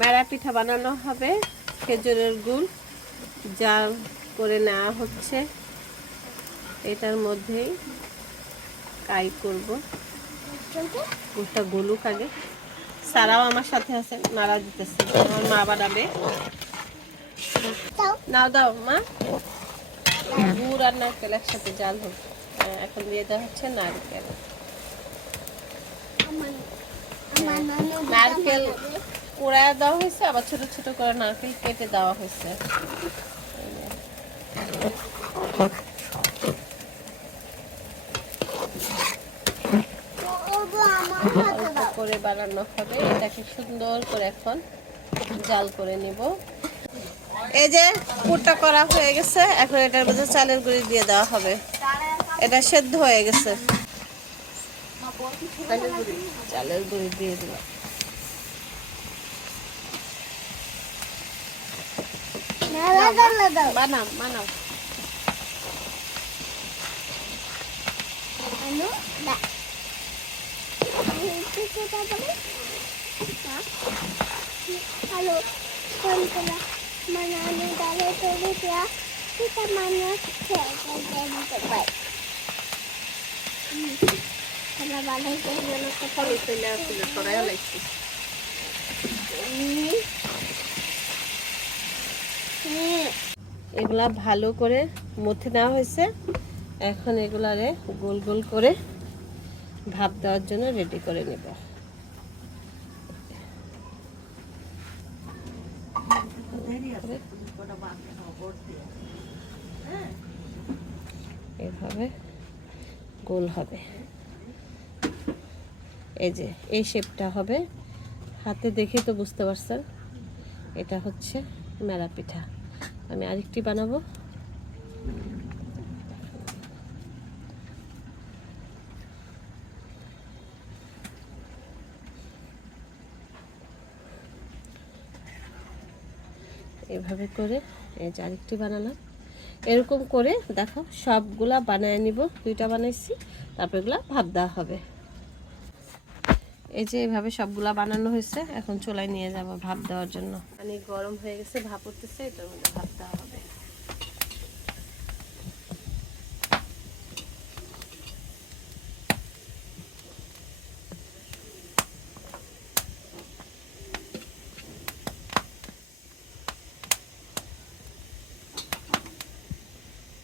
মেরা পিঠা বানানো হবে খেজুরের গুড় জাল করে নেওয়া হচ্ছে। এটার মধ্যেই কাই করব। গুড়টা গলুক আগে। সারাও আমার সাথে আছে নাড়া দিতেছে। আমার মা বানাবে। নাও দাও মা। গুড় আর নারকেল একসাথে জাল হোক। হ্যাঁ, এখন দিয়ে দেওয়া হচ্ছে নারকেল। নারকেল কোড়ায় দেওয়া হয়েছে, আবার ছোট ছোট করে নারকেল কেটে দেওয়া হয়েছে। করে বানানো হবে, এটাকে সুন্দর করে এখন জাল করে নিব। এই যে পুরটা করা হয়ে গেছে, এখন এটার মধ্যে চালের গুঁড়ি দিয়ে দেওয়া হবে। এটা সেদ্ধ হয়ে গেছে। চালের গুঁড়ি দিয়ে দিলাম। বানাও বানাও Halo, kontala manalo dale tole kya kita mana kaya jadi terbaik. Kalau balik ke mana kata সবই চলে আসছিল সরাই লাগছে ini. Ini. এগুলা ভালো করে মথে নেওয়া হয়েছে। এখন এগুলারে গোল গোল করে ভাপ দেওয়ার জন্য রেডি করে নেব। এভাবে গোল হবে। এই যে, এই শেপটা হবে। হাতে দেখে তো বুঝতে পারছেন। এটা হচ্ছে মেলা পিঠা। আমি আরেকটি বানাবো। এভাবে করে এই যে আরেকটি বানালাম। এরকম করে দেখো সবগুলা বানায় নিব। দুইটা বানাইছি, তারপর এগুলা ভাপ দেওয়া হবে। এই যে এভাবে সবগুলা বানানো হয়েছে, এখন চুলায় নিয়ে যাব ভাপ দেওয়ার জন্য। পানি গরম হয়ে গেছে, ভাপ উঠতেছে, এটার মধ্যে ভাপ দেওয়া হবে।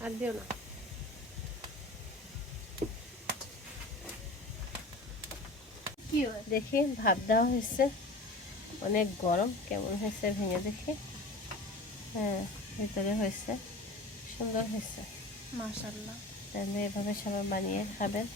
আর দিও না। দেখি ভাত দেওয়া হয়েছে। অনেক গরম কেমন হয়েছে ভেঙে দেখি। হ্যাঁ ভিতরে হয়েছে সুন্দর হয়েছে। মাসাল্লাহ তাহলে এভাবে সবাই বানিয়ে খাবেন।